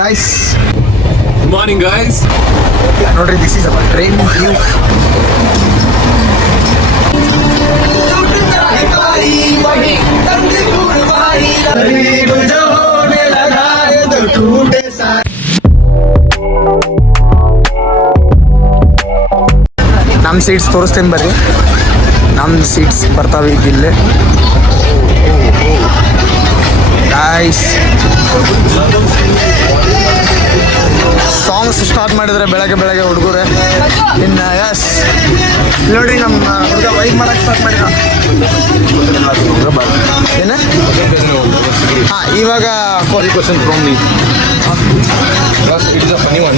guys. Good morning, guys. ನೋಡ್ರಿ, this is our train view. ನಮ್ಮ seats ತೋರಿಸ್ತೇನೆ ಬರ್ರಿ. ನಮ್ಮ ಸೀಟ್ಸ್ ಬರ್ತಾವೆ ಈಗ ಇಲ್ಲೇ. ಗಾಯ್ಸ್, ಸಾಂಗ್ಸ್ ಸ್ಟಾರ್ಟ್ ಮಾಡಿದ್ರೆ ಬೆಳಗ್ಗೆ ಹುಡುಗರೆ. ಇನ್ನು ಯಸ್ ನೋಡ್ರಿ, ನಮ್ಮ ಹುಡುಗ ವೈಬ್ ಮಾಡಕ್ಕೆ ಸ್ಟಾರ್ಟ್ ಮಾಡಿದ. ಏನು? ಹಾಂ, ಇವಾಗ Question from me. It is a funny one.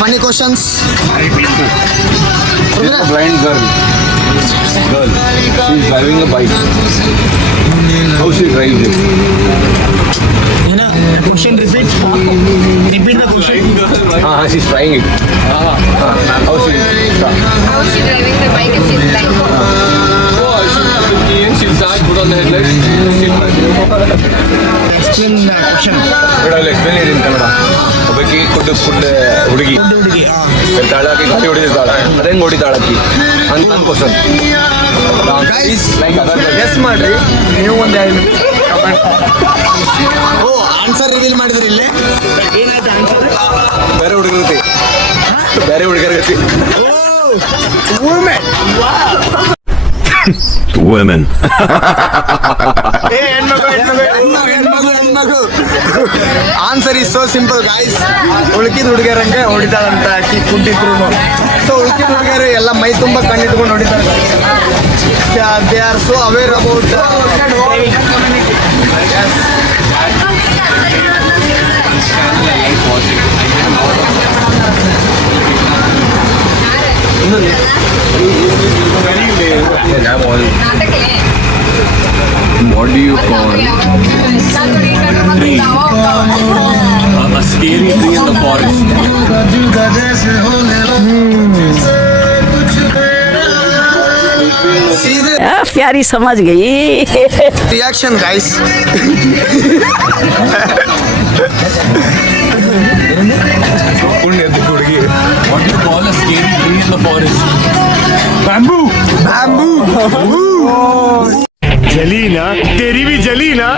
Funny questions. There's a blind girl. She's driving a bike. How she drives it? ಏನು question? Repeat the question. She's trying it. How she driving the bike if she's blind? She'll start, put on the headlights. Explain question. But I'll explain it in Kannada. ಒಬ್ಬಾಕಿ ಕುಡ್ಡು ಹುಡುಗಿ ತಾಳಾಕಿ ಗಾಡಿ ಹೊಡಿತಾಳ, ಅದೇಂಗೆ ಹೊಡಿತಾಳಕ್ಕಿ ಅಂತ ನನ್ನ question. Guess ಮಾಡ್ರಿ ನೀವು ಒಂದು ಹೇಳಿ. ಓ, answer reveal ಮಾಡಿದ್ರಿ ಇಲ್ಲಿ. ಏನಾಯ್ತು ಆನ್ಸರ್? ಬೇರೆ ಹುಡುಗರತಿ, ಬೇರೆ ಹುಡುಗರತಿ. Women. Answer is so simple guys. ಉಳ್ಕಿದ ಹುಡುಗಿಯರಂಗೆ ಹೊಡಿತಾಳಂತ ಅಕ್ಕಿ ಕುಟ್ಟಿದ್ರು. ಸೊ ಉಳ್ಕಿದ ಹುಡುಗಿಯರು ಎಲ್ಲ ಮೈ ತುಂಬ ಕಣ್ಣಿಟ್ಕೊಂಡು ಹೊಡಿತಾರೆ. They are so aware about. What do you call a scary tree in the forest? प्यारी समझ गई. Reaction guys. What do you call a scary tree in the forest? Bamboo. जली ना, तेरी भी जली ना.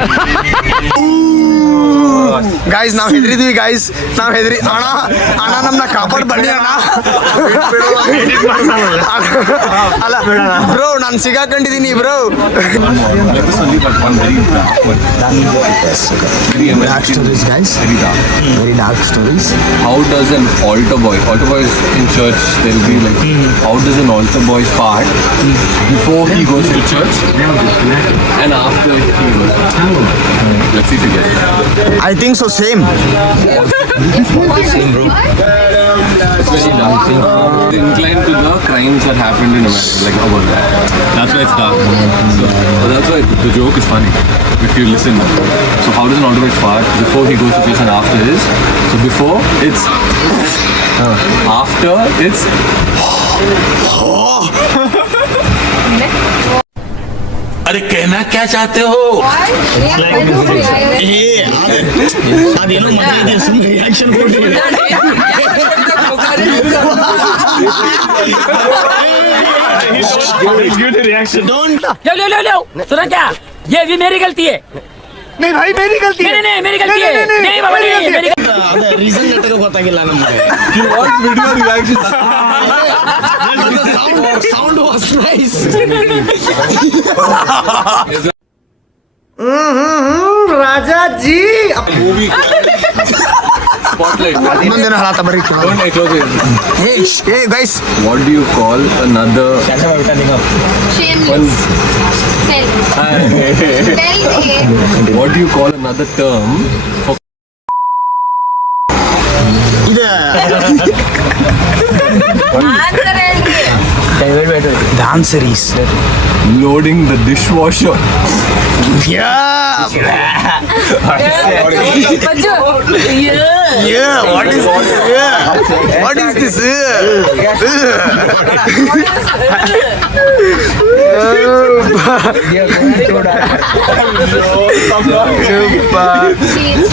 ಗಾಯ್ಸ್, ನಾವು ಹೆದರಿದ್ವಿ ಗಾಯ್ಸ್. ನಾವು ಹೆದರಿ ಅಣ್ಣ ನಮ್ಮನ್ನ ಕಾಪಾಡ್ ಬನ್ನಿ ಅಣ್ಣ. ಅಲ್ಲ ಬ್ರೋ, ನಾನು ಸಿಗಾಕೊಂಡಿದ್ದೀನಿ bro. Let us only but one very dark one. Dark stories guys. Very dark stories. How does an altar boy is in church, they'll be like, how does an altar boy fart before he goes to church and after he goes? Let's see if you get it. I think so, same. Especially dancing. Inclined to the crimes that happened in America, like about that. That's why it's dark. So that's why the joke is funny if you listen. So how does an altar boy fart before he goes to church and after is? So before it's after it's अरे कहना क्या चाहते हो? ಅದೇನೋ ಮಜಾ ಇದೆ, ಸುಮ್ಮನೆ reaction ಕೊಡ್ರಿ. लो सुना क्या? ये भी मेरी गलती है. नहीं भाई, मेरी गलती है. नहीं मेरी गलती है. नहीं बाबा नहीं मेरी गलती. ಅದೇ ರೀಸನ್ ನೆಟ್ಟಗೆ ಗೊತ್ತಾಗಿಲ್ಲ ನಮಗೆ. he wants video reactions. Sound was nice. Rajaji Movie spotlight. ಇನ್ನೊಂದೇನೋ ಹೇಳತ್ತ ಬರ್ರಿ. Don't I close it. Hey guys, What do you call another Shameless. Tell me. what do you call another term for ಇದೆ Answer ಹೇಳ್ತಿ. the answer is loading the dishwasher? Bajju. what is this?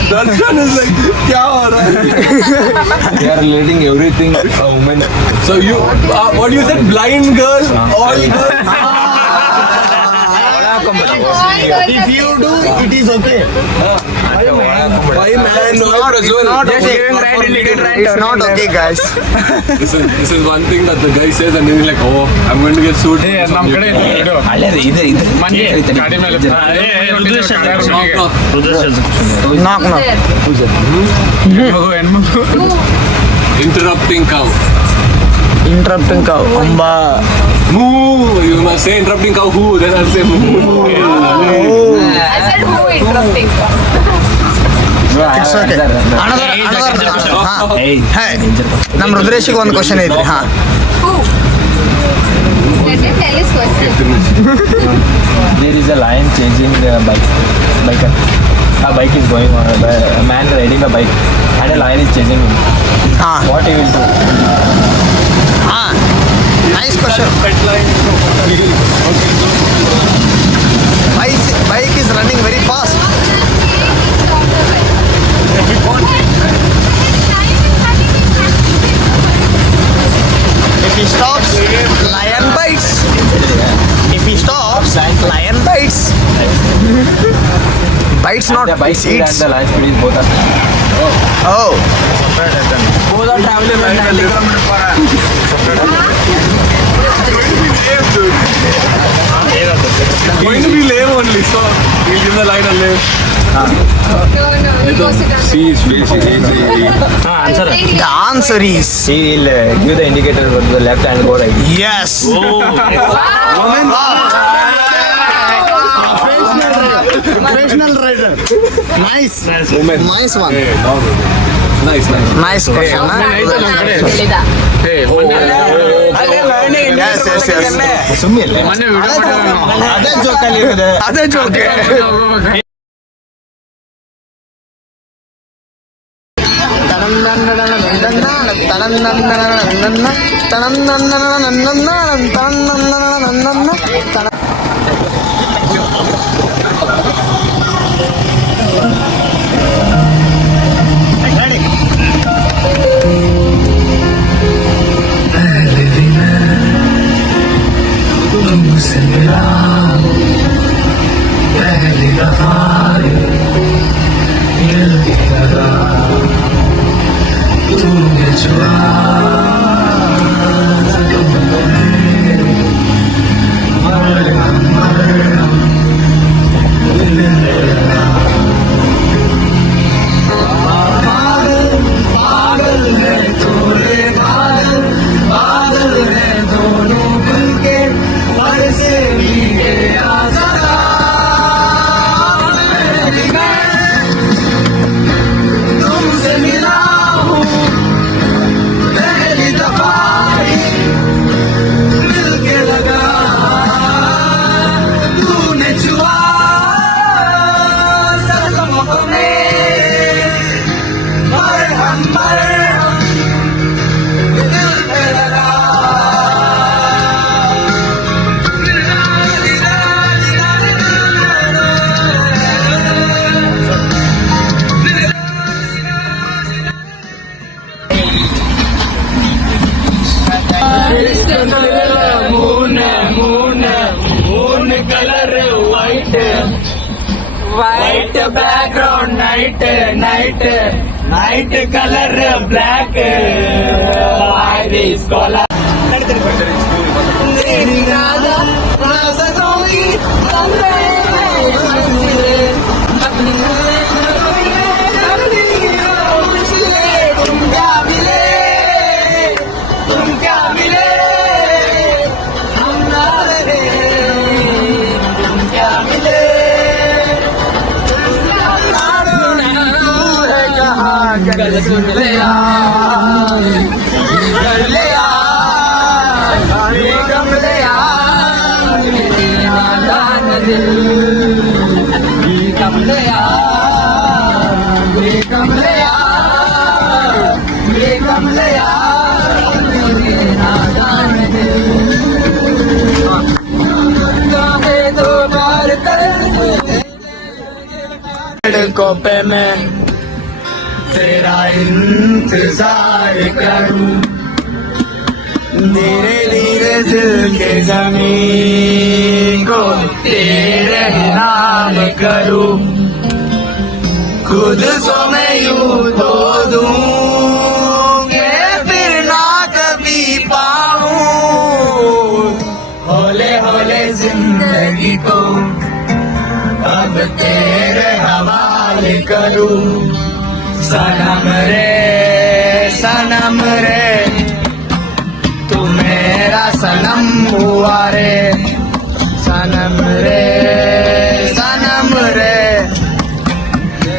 Darshan is like, क्या हो रहा है? They are letting everything a woman. So you, what you said, blind girl, all girls. If you do, it is okay. Why man? It's not okay, guys. This is one thing that the guy says, and then he's like, oh, I'm going to get sued. Knock, knock. Interrupting cow. Interrupting cow. Moo. You must say interrupting cow who, then I'll say moo. I said who interrupting. It's okay. Another. Hey, ನಮ್ಮ ರುದ್ರೇಶಿಗೆ ಒಂದು question ಐತ್ರಿ. ಹಾ, Who? Let him tell his question. There is a lion changing the bike. A bike is going on. A man riding a bike, and a lion is chasing him. ಹಾ, What he will do? ಹಾ. Nice question. Bike is running very fast. If he stops, lion bites. If he stops, lion bites. Bites not, The bike it speed and eats. the lion speed is both are. Oh, Both are traveling at 90 Going to be lame only, so we'll give the line a lame. No, he goes to the See his face, he hates it. the answer is He will give the indicator to the left and go right. yes. Professional rider. Nice. Nice one. Nice. Nice question. Huh? ಹೇಳಿದ. Yes. ಅದೇ joke. White background, night color black. Iris color. सड़कों पे मैं तेरा इंतजार करूं, धीरे धीरे दिल के जमीन को तेरे नाम करूं, खुद सो मैं यूं तो दूं के फिर ना कभी पाऊं, हौले हौले जिंदगी को अब तेरे हवाले करूं, सनम रे तू मेरा सनम हुआ रे, सनम रे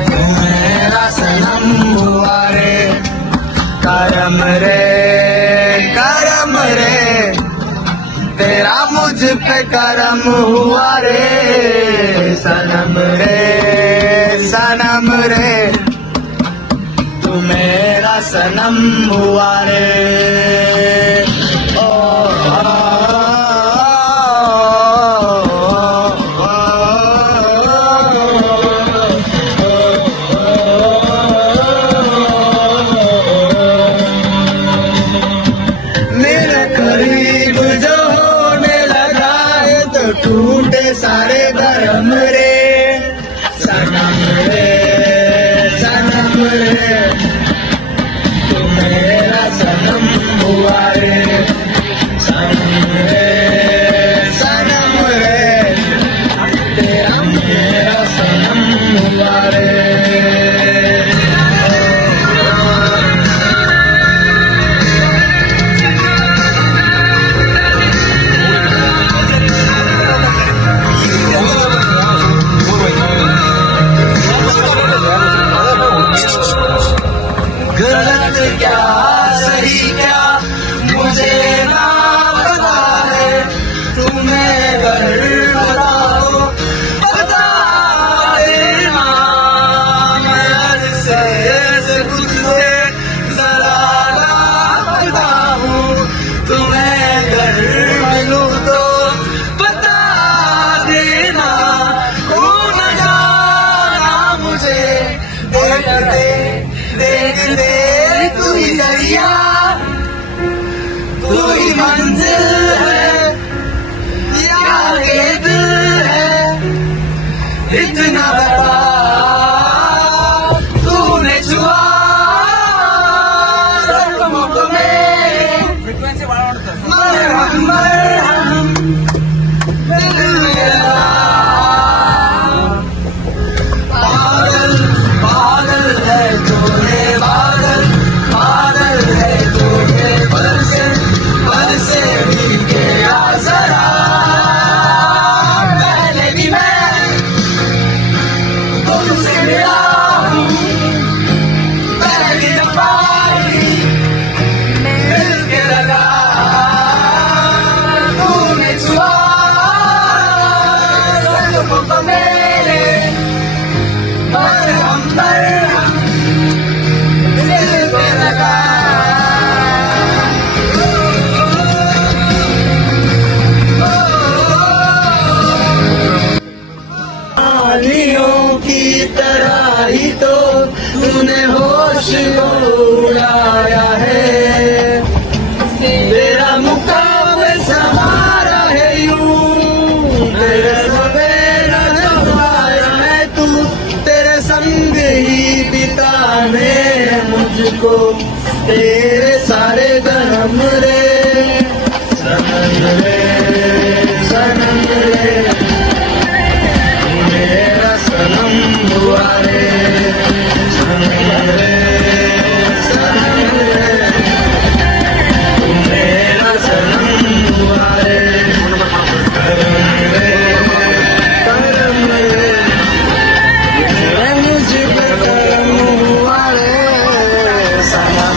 तू मेरा सनम हुआ रे, करम रे तेरा मुझ पे करम हुआ रे, सनम रे तू मेरा सनम हुआ रे। मेरे करीब जो होने लगा है तो टूटे सारे भरम रे, सनम रे तू मेरा सनम हुआ रे, सनम रे तेरा मेरा सनम हुआ रे। गलत क्या सही क्या मुझे ना पता है, तुम्हें अगर बताओ बता देना, मैं से तुझसे जरा लापता हूँ, तुम्हें अगर मिलूं तो बता देना, तू न जाना मुझे देख दे तू ही दरिया, तू ही मंजिल है या आगे दिल है, इतना बता तूने छुआ जख्मों को मेरे, मरहम दिल मेरा पागल पागल है तूने, पागल है तूने, बरसे भी गया जरा, पहले भी मैं तुमसे मिला हूँ, पहली दफा मिल के लगा, तूने छुआ जख्मों को मेरे, मरहम दिल पे लगा। आनियों की तरह ही तो तूने होश को उड़ाया है, तेरा मुकाम सहारा है यूं, तेरे सवेरा जमाया है तू, तेरे संग ही बिताने मुझको तेरे सारे गम रे, सनम रे मेरा सनम हुआ रे, सनम रे मेरा सनम हुआ रे, करम रे मुझ पे करम हुआ रे, सनम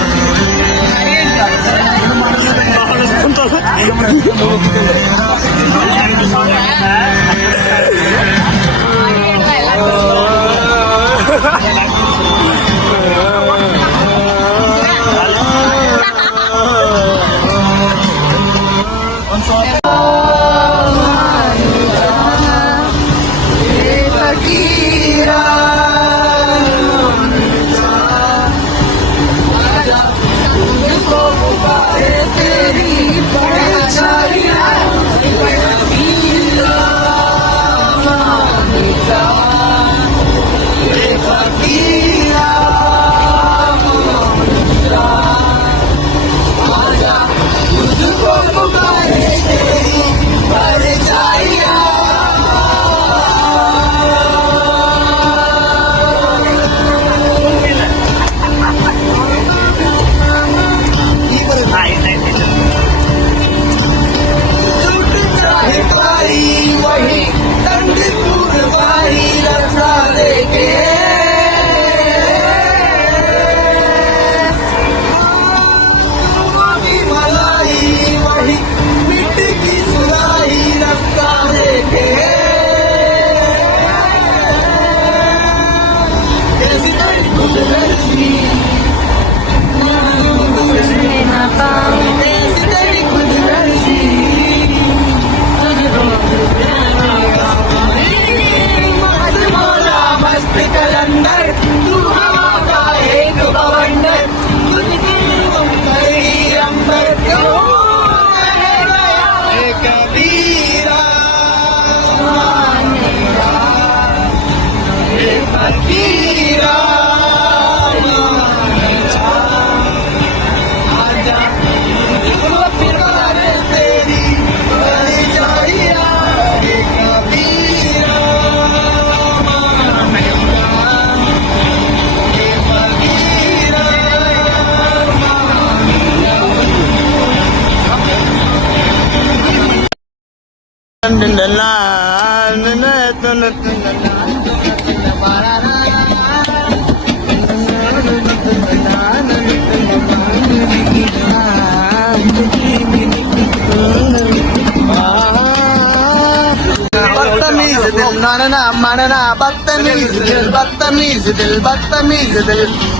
बदतमीज दिल मानना मानना बदतमीज दिल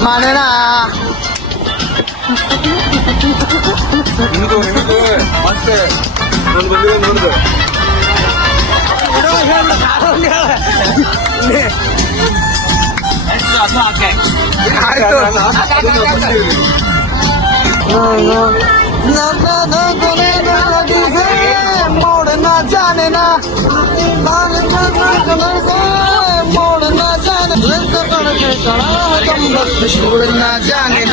मानना ಮತ್ತೆ ಆಯ್ತು मोड़ना जाने ना मोड़ना जाने छोड़ना जाने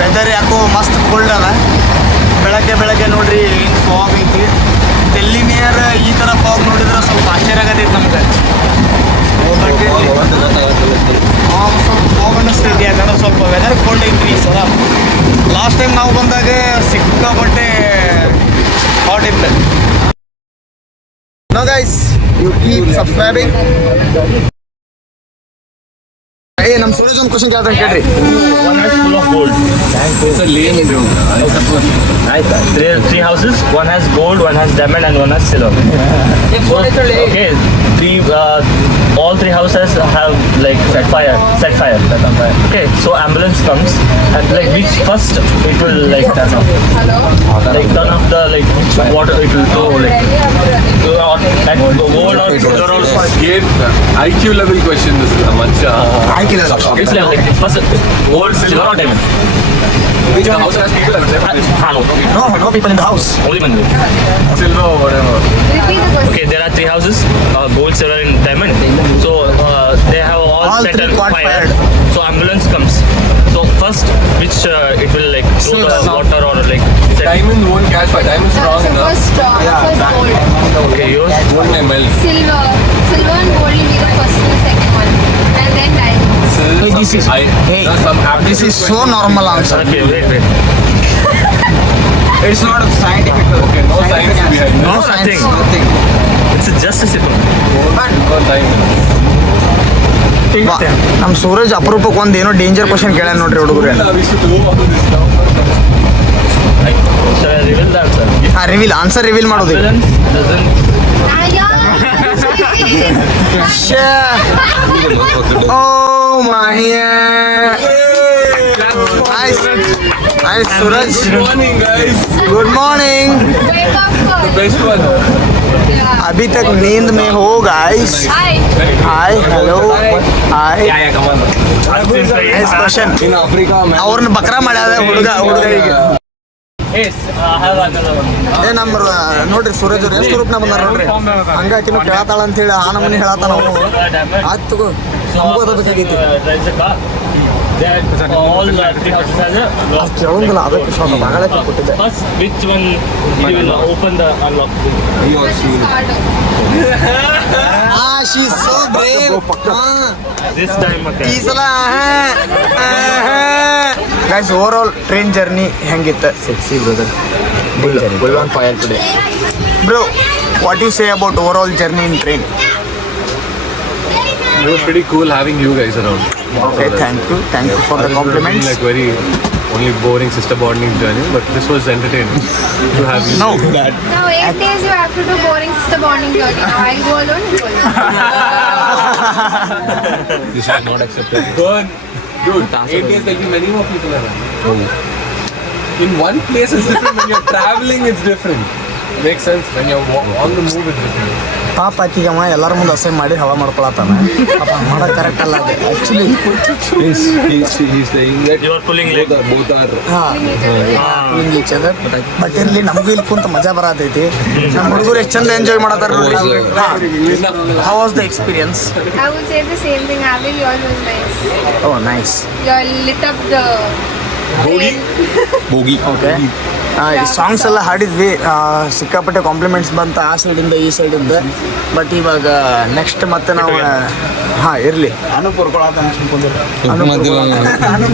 ವೆದರ್ ಯಾಕೋ ಮಸ್ತ್ ಕೋಲ್ಡ್ ಅದ ಬೆಳಗ್ಗೆ ನೋಡ್ರಿ ಫಾಗ್ ಐತಿ ಡೆಲ್ಲಿ ನಿಯರ್ ಈ ಥರ ಫಾಗ್ ನೋಡಿದ್ರೆ ಸ್ವಲ್ಪ ಆಶ್ಚರ್ಯ ಆಗತೈತಿ ನಮ್ಗೆ ಸ್ವಲ್ಪ ಫಾಗ್ ಅನ್ನಿಸ್ತೈತಿ ಯಾಕಂದ್ರೆ ಸ್ವಲ್ಪ ವೆದರ್ ಕೋಲ್ಡ್ ಐತಿ ಈ ಸಲ ಲಾಸ್ಟ್ ಟೈಮ್ ನಾವು ಬಂದಾಗ ಸಿಕ್ಕಾಪಟ್ಟೆ ಹಾಟ್ ಇತ್ತು no guys you keep subscribing ನಮ್ಮ ಸೂರಜ್ ಒಂದು ಕ್ವಶನ್ ಕೇಳ್ತಾನೆ ಕೇಳ್ರಿ One is full of gold. It's a lame joke. I suppose. Right. There are three houses. One has gold, one has diamond, and one has silver. Okay. All three houses have like set fire. Okay. So ambulance comes and like which first it will like turn off. Like turn off the like which water it will go like. At gold or silver or Again, IQ level question. This is much. it's like first gold, silver or diamond. Which house has people? No people in the house Only one. Silver or whatever. Repeat the question. Okay, there are three houses, gold, silver, and diamond. So they have all set three on caught fire. fired. So ambulance comes. So first, which it will like throw the water or like set. Diamond won't catch fire. Diamond strong So enough. first gold. Okay, yours. Won't melt. Silver and gold will be the first and the second one. And then diamond. Silver. this is- hey, some this is so normal answer Okay, wait. it's not scientific Okay, no science behind No, this. nothing. It's just a simple. Silver, diamond. ನಮ್ಮ ಸೂರಜ್ ಅಪರೂಪಕ್ಕೆ ಒಂದು ಏನೋ danger question ಕೇಳ್ಯಾನ ನೋಡ್ರಿ ಹುಡುಗರು We should do all this now. Like, shall I reveal the answer? ಹಾಂ reveal answer reveal ಮಾಡೋದು Ambulance doesn't. ಓ ಮಾಹಿಯ hi Suraj Good morning, guys. Good morning Wake up first. Best one. Yeah. अभी तक नींद में हो guys Hi. Hi hello hi Yeah, come on. Nice question In Africa, man. ಅವ್ರನ್ನ ಬಕ್ರಾ ಮಾಡ್ಯಾದ ಹುಡುಗರಿಗೆ Yes, I have another one. ಏ ನಮ್ಮ ನೋಡ್ರಿ ಸೂರಜ್ ಅವ್ರು ಎಷ್ಟು ರೂಪನ ಬಂದಾರ ನೋಡ್ರಿ ಹಂಗಾಕಿನ ಕೇಳತಾಳ ಅಂತ ಹೇಳಿ ಆ ನಮ್ಮನೆ ಹೇಳತ್ತಾನ ನಾವು ಆಯ್ತು ತಗೋ ನಮಗೂ ಅದು ಬೇಕಾಗೈತಿ Drives a car. That all three houses has a lock. ಕೇಳೋಂಗಿಲ್ಲ ಅದಕ್ಕೆ ಸ್ವಲ್ಪ ಮಗಳೇ ಕೊಟ್ಟಿದ್ದೆ First, which one you will open the unlock? First is harder. She is so brave This time, okay. ಈ ಸಲ guys overall train journey ಹೆಂಗಿತ್ತು sexy brother full on fire today bro what you say about overall journey in train It was pretty cool having you guys around. Okay thank you for the compliments Like very only boring sister bonding journey, but this was entertaining to have you. No. Now 8 days you have to do boring sister bonding journey. Now I'll go alone. You go alone. This was not accepted. Burn. Dude, 8 days there'll be many more people around. In one place it's different. When you're traveling, it's different. Makes sense. When you're on the move, it's different. ಪಾಪ ಆಕಿಗೆ ಅವ ಎಲ್ಲರ ಮುಂದೆ ಅಸಹ್ಯ ಮಾಡಿ ಹವಾ ಮಾಡ್ಕೊಳತ್ತಾನ ಪಾಪ ಮಾಡೋದು ಕರೆಕ್ಟ್ ಅಲ್ಲ ಅದು actually He's saying that You are pulling leg. both are but ಇರ್ಲಿ ನಮಗೂ ಇಲ್ಲಿ ಕುಂತ ಮಜಾ ಬರತೈತಿ ನಮ್ಮ ಹುಡುಗರು ಎಷ್ಟು ಚಂದ ಎಂಜಾಯ್ ಮಾಡತ್ತಾರ ನೋಡ್ರಿ how was the experience I would say the same thing. Having y'all was nice. Oh nice Y'all lit up the train. bogey. Okay ಈ ಸಾಂಗ್ಸ್ ಎಲ್ಲ ಹಾಡಿದ್ವಿ ಸಿಕ್ಕಾಪಟ್ಟೆ ಕಾಂಪ್ಲಿಮೆಂಟ್ಸ್ ಬಂತ ಆ ಸೈಡಿಂದ ಈ ಸೈಡಿಂದ ಬಟ್ ಇವಾಗ ನೆಕ್ಸ್ಟ್ ಮತ್ತೆ ನಾವು ಹಾಂ ಇರಲಿ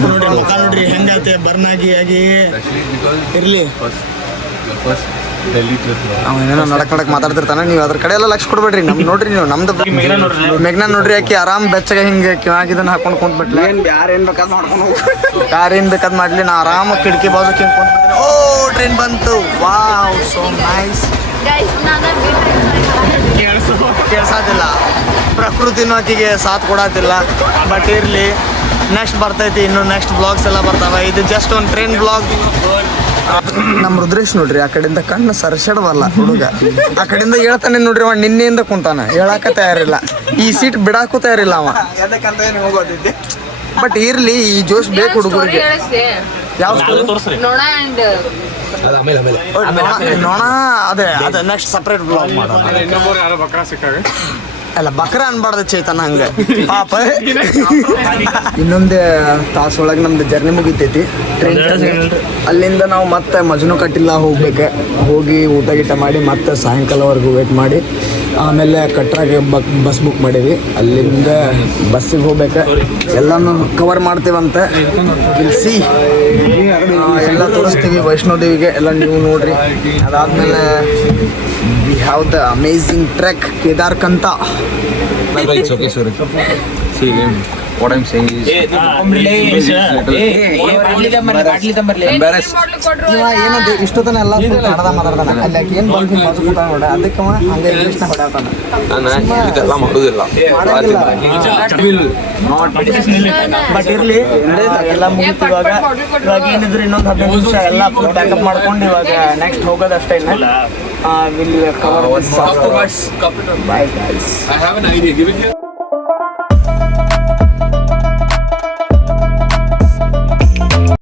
ನೋಡಿ ಮುಖ ನೋಡ್ರಿ ಹೆಂಗೈತೆ ಬರ್ನಾಗಿ ಆಗಿ ಇರಲಿ First Delhi trip. ಅವನೇನೋ ನಡಕ್ ಮಾತಾಡ್ತಿರ್ತಾನೆ ನೀವು ಅದ್ರ ಕಡೆ ಎಲ್ಲ ಲಕ್ಷ ಕೊಡ್ಬೇಡ್ರಿ ನಮ್ದು ನೋಡ್ರಿ ನೀವು ನಮ್ದು ಮೆಗ್ನ ನೋಡ್ರಿ ಆಕಿ ಆರಾಮ್ ಬೆಚ್ಚಗೆ ಹಿಂಗೆ ಕಿವಾಗಿದನ್ನ ಹಾಕೊಂಡು ಕುಂತ್ಬಿಟ್ಲೆ ಯಾರು ಏನು ಬೇಕಾದ್ ಮಾಡ್ಕೊಂಡು ಯಾರು ಏನು ಬೇಕಾದ್ ಮಾಡ್ಲಿ ನಾ ಆರಾಮ ಕಿಟಕಿ ಬಾಜು ಹಿಂಗೆ ಕುಂತ್ಬಿಡ್ತೀನಿ ಓ ಟ್ರೈನ್ ಬಂತು ವಾವ್ ಸೋ ನೈಸ್ Guys, ನಾನು ಕೇಳ್ಸೋದಿಲ್ಲ ಪ್ರಕೃತಿನೂ ಆಕಿಗೆ ಸಾಥ್ ಕೊಡೋದಿಲ್ಲ ಬಟ್ ಇರಲಿ ನೆಕ್ಸ್ಟ್ ಬರ್ತೈತಿ ಇನ್ನು ನೆಕ್ಸ್ಟ್ ಬ್ಲಾಗ್ಸ್ ಎಲ್ಲ ಬರ್ತಾವೆ ಇದು ಜಸ್ಟ್ ಒಂದು ಟ್ರೈನ್ ಬ್ಲಾಗ್ ನಮ್ಮ ರುದ್ರೇಶ್ ನೋಡ್ರಿ ಆ ಕಡೆಯಿಂದ ಕಣ್ಣು ಸರ್ಸಡವಲ್ಲ ಹುಡುಗ ಆ ಕಡೆಯಿಂದ ಹೇಳ್ತಾನೆ ನೋಡ್ರಿ ಅವ ನಿನ್ನೆಯಿಂದ ಕುಂತಾನ ಹೇಳಾಕ ತಯಾರಿಲ್ಲ ಈ ಸೀಟ್ ಬಿಡಾಕು ತಯಾರಿಲ್ಲ ಅವ ಬಟ್ ಇರ್ಲಿ ಈ ಜೋಶ್ ಬೇಕು ಹುಡುಗರಿಗೆ ಯಾವ ತೋರಿಸ್ರಿ. ನೋಡ ಅಂಡ್ ನೋಣ ಅದೇ ನೆಕ್ಸ್ಟ್ ಸಪ್ರೇಟ್ ಬ್ಲಾಗ್ ಮಾಡೋಣ ಅಲ್ಲ ಬಕ್ರ ಅನ್ಬಾರ್ದು ಚೈತನ ಹಂಗೆ ಪಾಪ ಇನ್ನೊಂದೇ ತಾಸೊಳಗೆ ನಮ್ದು ಜರ್ನಿ ಮುಗಿತೈತಿ ಟ್ರೈನ್ ಜರ್ನಿ ಅಲ್ಲಿಂದ ನಾವು ಮತ್ತೆ ಮಜನು ಕಟ್ಟಿಲ್ಲ ಹೋಗ್ಬೇಕು ಹೋಗಿ ಊಟ ಗೀಟ ಮಾಡಿ ಮತ್ತೆ ಸಾಯಂಕಾಲವರೆಗೂ ವೇಟ್ ಮಾಡಿ ಆಮೇಲೆ ಕಟ್ರಾಗೆ ಬಸ್ ಬುಕ್ ಮಾಡೀವಿ ಅಲ್ಲಿಂದ ಬಸ್ಸಿಗೆ ಹೋಗ್ಬೇಕು ಎಲ್ಲನೂ ಕವರ್ ಮಾಡ್ತೀವಂತೆ ಸಿ ಎಲ್ಲ ತೋರಿಸ್ತೀವಿ ವೈಷ್ಣೋದೇವಿಗೆ ಎಲ್ಲ ನೀವು ನೋಡ್ರಿ ಅದಾದಮೇಲೆ we have the amazing trek ಕೇದಾರ್ಕಂತ It's okay, sorry. See, what I'm saying is embarrassed. ಇವ ಏನದು ಇಷ್ಟೊತ್ತನ ಎಲ್ಲ ಕನ್ನಡ ಮಾತಾಡ್ತಾನೆ ಅಲ್ಲಿ ಆಕೆ ಏನು ಬಂದು ಬಾಜು ಕೂತಾನ ನೋಡ ಅದಕ್ಕೆ ಅವ ಹಂಗೆ ಇಂಗ್ಲೀಷ್ನ ಹೊಡ್ಯಾತಾನ ನಾನು ಇದೆಲ್ಲ ಮಾಡೋದಿಲ್ಲ. ಬಟ್ ಇರ್ಲಿ ಎಲ್ಲ ಮುಗಿತು ಇವಾಗ ಏನಿದ್ರು ಇನ್ನೊಂದು 15 ನಿಮಿಷ ಎಲ್ಲ ಫುಲ್ ಪ್ಯಾಕಪ್ ಮಾಡ್ಕೊಂಡು ಇವಾಗ ನೆಕ್ಸ್ಟ್ ಹೋಗೋದಷ್ಟೇ ಇನ್ನು will cover bye guys I have an idea. Give it here.